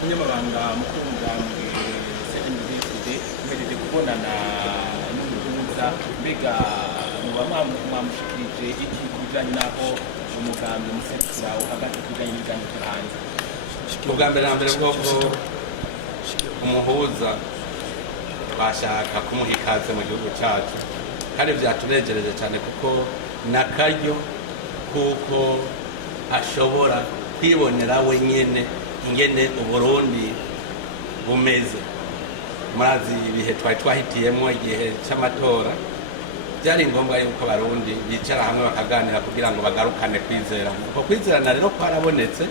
umunyamabanga mukuru w'umugambi CNDD-FDD uhejeje kubonana n'umuhuza mbega muba mwamushikirije iki ku bijanye n'aho umugambi muserukira uhagaze ku bijanye n'ibiganiro vyo hanze? ubwa mbere na mbere bwoko umuhuza twashaka kumuha ikaze mu gihugu cyacu kandi byatunejereje cyane kuko nakaryo kuko ashobora kwibonera wenyine ingene Uburundi bumeze. Murazi ibihe twari twahitiyemo igihe cy'amatora, byari ngombwa yuko abarundi bicara hamwe bakaganira kugira ngo bagarukane kwizera. Uko kwizerana rero kwarabonetse,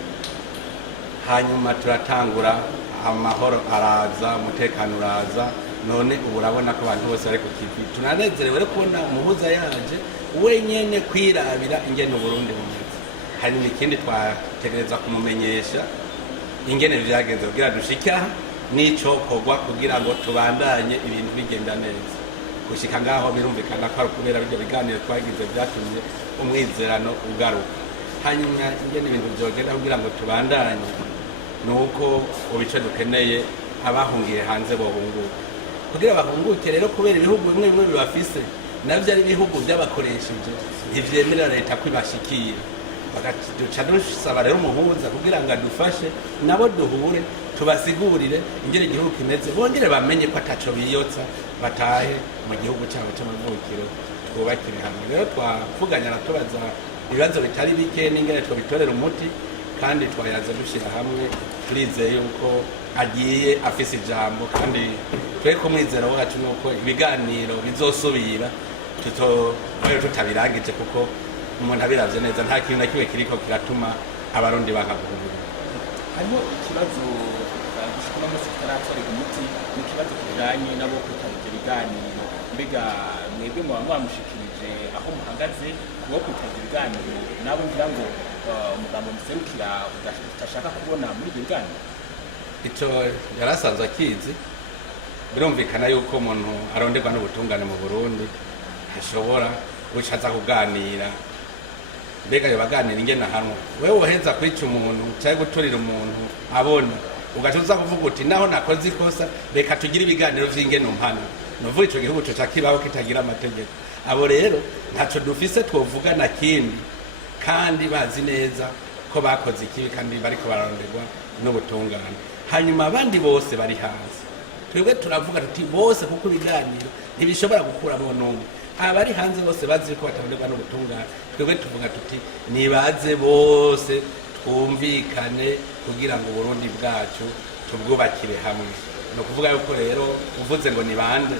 hanyuma turatangura, amahoro araza, umutekano uraza, none ubu urabona ko abantu bose bari ku kivi. Tunanezerewe kubona umuhuza yaje wenyine kwirabira ingene Uburundi bumeze. Hari n'ikindi twategereza kumumenyesha ingene vyagenze kugira dushika n'ico kogwa kugira ngo tubandanye ibintu bigenda neza. Gushika ngaho birumvikana ko ari kubera ibyo biganiro twagize byatumye umwizerano ugaruka. Hanyuma ingene ibintu byogenda kugira ngo tubandanye nuko ubice dukeneye abahungiye hanze bohunguka. Kugira bahunguke rero kubera ibihugu bimwe bimwe bibafise navyo ari ibihugu by'abakoresheje ntivyemerera leta kwibashikira. Bagaca dusaba rero umuhuza kugira ngo adufashe nabo duhure tubasigurire ingene igihugu kimeze, bongere bamenye ko ataco biyotsa, batahe mu gihugu cyabo cy'amavukiro twubakire hamwe. Rero twavuganya tubaza ibibazo bitari bike n'ingene twobitorera umuti, kandi twayaza dushyira hamwe. Turizeye yuko agiye afise ijambo, kandi twe ko mwizera wacu nuko ibiganiro bizosubira tutabirangije, kuko umuntu abiravye neza nta kintu na kimwe kiriko kiratuma abarundi bakaguhura. Hariho ikibazo gushika no kitaratorega umuti, ni ikibazo kijanye nabo kwitabira ibiganiro. Mbega mwebwe muba mwamushikirije aho muhagaze kubo kwitabira ibiganiro, nabo ngira ngo umugambo muserukira utashaka kubona muri ibyo biganiro? Ico yarasanzwe akizi. Birumvikana yuko umuntu aronderwa n'ubutungane mu Burundi ashobora gucaza kuganira. Mbega yo baganira ingene hanwa wewe woheza kwica umuntu cyangwa guturira umuntu abona ugacuza kuvuga uti naho nakoze ikosa reka tugira ibiganiro vy'ingene umpana, novuga ico gihugu cyo cakibaho kitagira amategeko. Abo rero ntaco dufise twovuga na kindi, kandi bazi neza ko bakoze ikibi kandi bariko bararonderwa n'ubutungane. Hanyuma abandi bose bari hanze, twebwe turavuga tuti bose, kuko ibiganiro ntibishobora gukuramo n'umwe. Abari hanze bose bazi ko bataronderwa n'ubutungane, twebwe tuvuga tuti nibaze bose twumvikane kugira ngo Burundi bwacu tubwubakire hamwe. No kuvuga yuko rero uvuze ngo nibande,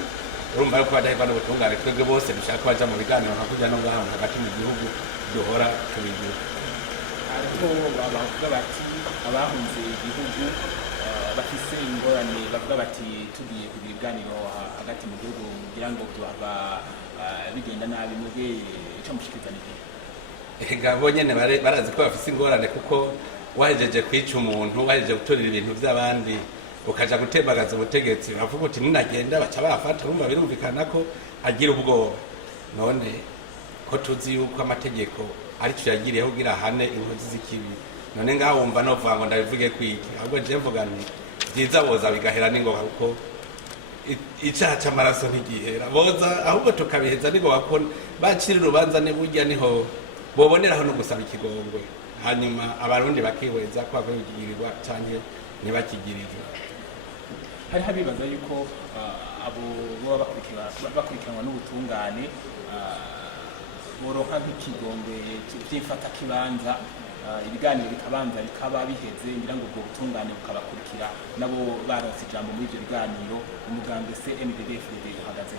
urumva yuko badaherwa n'ubutungane. Twebwe bose dushaka baja mu biganiro hakurya no ngaho hagati mu gihugu duhora tubigira. Ariko bavuga bati abahunze igihugu bafise ingorane, bavuga bati tugiye ku biganiro hagati mu gihugu kugira ngo tuhava bigenda nabi. Mwebwe ico mushikiriza niki? Ega bo nyene barazi ko bafise ingorane, kuko wahejeje kwica umuntu, wahejeje gutorera ibintu by'abandi, ukaja gutembagaza ubutegetsi, uravuga uti ninagenda baca bafata. Urumva birumvikana ko agira ubwoba. None ko tuzi yuko amategeko arico yagiriye kugira hane inkozi z'ikibi, none ngaho wumva novuga ngo ndabivuge kwiki? Ahubwo je mvuga nti byiza boza bigahera n'ingoga, kuko icaha c'amaraso ntigihera. Boza ahubwo tukabiheza n'ingoga, ko bacira urubanza ne burya niho boboneraho no gusaba ikigongwe, hanyuma abarundi bakihweza ko bakigirirwa canke ntibakigirirwe. Hari habibaza yuko abo baba bakurikiranwa n'ubutungane boronka nk'ikigongwe vy'imfata kibanza, ibiganiro bikabanza bikaba biheze, ngira ngo ubwo butungane bukabakurikira nabo baronse ijambo muri ivyo biganiro. Umugambi CNDD-FDD uhagaze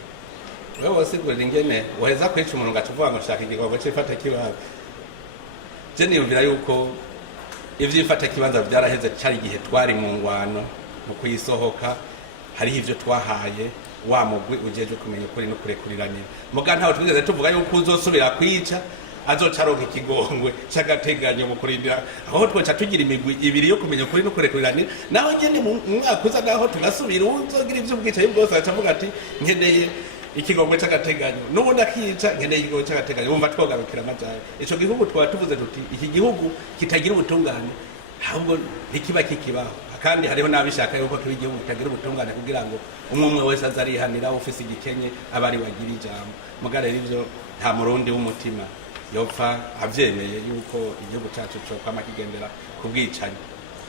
wewe wasigurira ingene uheza kwica umuntu ugacuvuga ngo shaka igigongwe c'imfata kibanza. Je niyumvira yuko ivy'imfata kibanza vyaraheze, cari igihe twari mu ngwano mu kuyisohoka. Hariho ivyo twahaye wa mugwi ujeje kumenya ukuri no kurekuriranira. Muga ntaho twigeze tuvuga yuko uzosubira kwica azoca aronka ikigongwe c'agateganyo mu kurindira aho twoca tugira imigwi ibiri yo kumenya ukuri no kurekuriranira. Naho nyene mu mwaka uza naho tugasubira uzogira ivy'ubwicaye bwose acavuga ati nkeneye ikigongwe c'agateganyo, n'ubundi akica nkeneye ikigongwe c'agateganyo. Wumva twogarukira amajyanye. Ico gihugu twaba tuvuze tuti iki gihugu kitagira ubutungane ahubwo ntikiba kikibaho. kandi hariho n'abishaka yuko kiba igihugu kitagira ubutungane kugira ngo umwe wese azarihanira ufise igikenye abari wagira ijambo mugare rivyo nta murundi w'umutima yopfa avyemeye yuko igihugu cacu cyo kwama kigendera kubwicanyi